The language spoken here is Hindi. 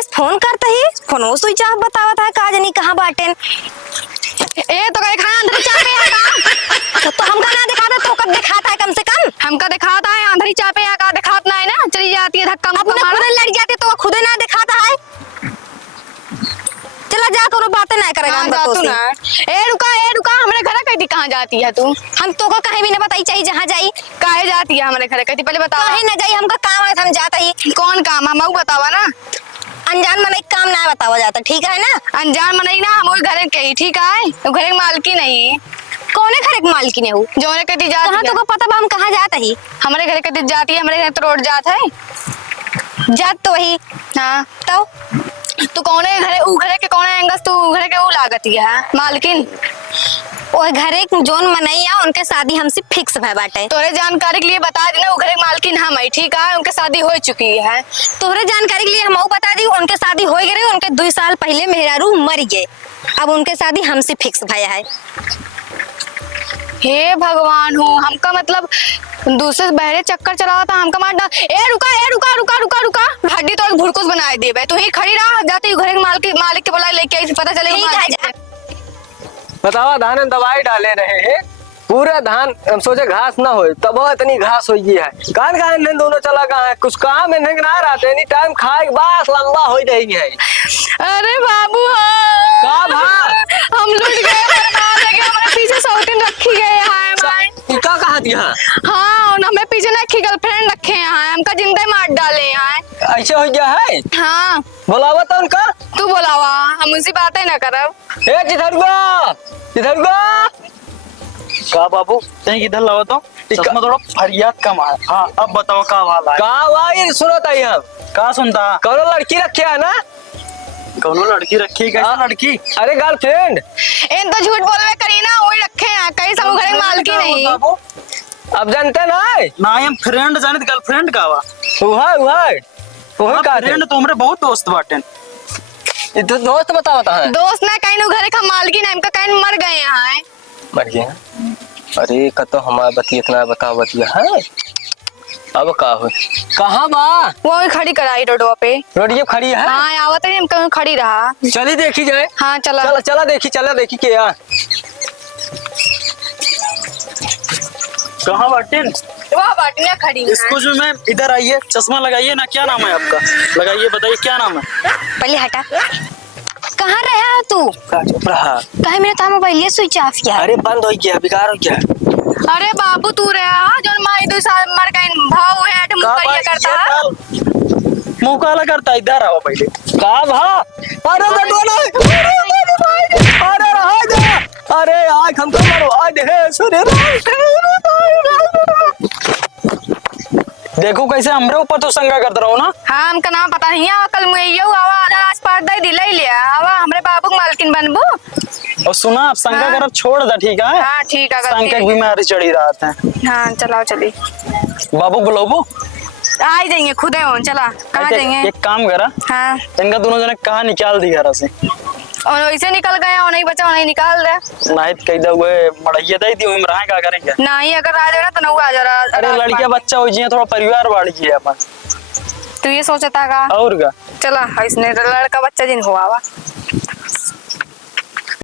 पुलिस फोन करता ही फोन स्विच ऑफ बतावा था का जनी कहां बाटेन। ए तो कहे खाना अंदर चापे है का तो हमका ना दिखाता तो कब दिखाता है कम से कम हमका दिखाता है अंदर चापे है का दिखाता है ना चली जाती है धक्का अपने खुद लड़ जाते तो खुद ना दिखाता है। चला जा करो बातें ना करेगा हम तो ना। ए रुका हमारे घर कहीं कहां जाती है तू हम तो को कहीं भी ना बताई चाहिए जहां जाई काहे जाती है हमारे घर कहीं पहले बता कहीं ना जाई हमका काम है हम जाता ही कौन काम है मऊ बतावा ना अनजान मनई काम ना बतावा जाता ठीक है ना अनजान मनई ना हम घर के ही ठीक है तो घर मालकी नहीं कौने घर के मालकी नहीं हूँ जो ने कहीं जाती है तो पता हम कहाँ जाता ही हमारे घर कहीं जाती है हमारे घर तो रोड जात है जात तो वही हाँ तो कौने घरे ऊ घरे के कौने एंगस तू घरे के ऊ लागती है मालकिन ओए घरे जोन मनई है उनके शादी हमसे फिक्स है बाटे तोरे जानकारी के लिए बता देना घरे मालकिन हम है ठीक है उनके शादी हो चुकी है तोरे जानकारी के लिए हम बता दी उनके शादी हो गए उनके 2 साल पहले मेहरारू मर गए अब उनके शादी हमसे फिक्स भया है। हे भगवान हो हमका मतलब दूसरे बहरे चक्कर चला था हमका मार ए रुका हड्डी तो भुरकुस बनाए देबे तू ही खड़ी रह जाती घरे के मालिक के बुला लेके आई पता चलेगा। बतावा धान दवाई डाले रहे हैं पूरा धान हम सोचे घास ना हो तब इतनी घास हो गई है कान दोनों चला गया है कुछ काम में ना रहते एनी टाइम खाए बास लंबा हो रही है। अरे बाबू हम लुट गए हमारे पीछे सौतीन रखी गए हैं क्या कहा दिया हाँ हमें पीछे ना गर्लफ्रेंड रखे हैं हमका जिंदा मार डाले हैं ऐसे हो गया है। हाँ बुलावा तो उनका तू बुलावा हम उसी बातें ना करब ए इधर का बाबू कहीं इधर लाओ तो चश्मा थोड़ा फरियाद कम है। हाँ अब बताओ का वाला है का भाई सुनो ताई हम का सुनता कौनो लड़की रखे है ना कौनो लड़की रखी कैसा लड़की अरे गर्लफ्रेंड इन तो झूठ बोलवे करी ना वही रखे हैं कहीं सब घरे मालकी नहीं अब जानते ना हम फ्रेंड जाने गर्लफ्रेंड का वा वही का फ्रेंड तो हमरे बहुत दोस्त बाटे तो दोस्त बता है दोस्त ना कहीं घरे का मालकी नहीं कहीं मर गए हैं मर गया अरे कतो हमारा बती इतना बताओ बतिया है अब का हो कहाँ बा वो खड़ी कराई रोडवा पे रोडिये खड़ी है हाँ आवत है हम खड़ी रहा चली देखी जाए हाँ चला देखी के यार कहाँ बाटे वहाँ बाटनिया खड़ी है। इसको जो मैं इधर आइए चश्मा लगाइए ना क्या नाम है आपका लगाइए बताइए क्या नाम है पहले हटा कहाँ रहा तू कहे मेरा था मोबाइल स्विच ऑफ किया अरे बंद हो गया बेकार हो गया। अरे बाबू तू रहा जो माई 2 साल मर गई भाव है मुकरिया करता मुंह काला करता इधर आओ पहले का भा अरे अरे रहा जा अरे आय हम तो मारो आय दे सुरे देखो कैसे हमरे ऊपर तो संगा करता रहो ना। हाँ हमका नाम पता नहीं है कल मैं यो आवा आस पास दे दिला ही लिया आवा हमरे बाबू मालकिन बनबू और सुना आप संगा हाँ। करब छोड़ दे ठीक है। हाँ ठीक है संग की बीमारी चढ़ी रहते हैं। हाँ चलाओ चली बाबू बुलाओ आ जाएंगे खुदे हो चला कहाँ जाएंगे एक काम करा हाँ इनका दोनों जने कहाँ निकाल दी घर से और वैसे निकल गए और नहीं बचा नहीं निकाल दे नहीं कह दे हुए मड़ैया दे दी हम रहा क्या करेंगे नहीं अगर आ जाए ना तो नौ आ जा रहा अरे लड़किया बच्चा हो जी थोड़ा परिवार बाढ़ की है अपन तू ये सोचता का और का चला इसने लड़का बच्चा जिन हुआ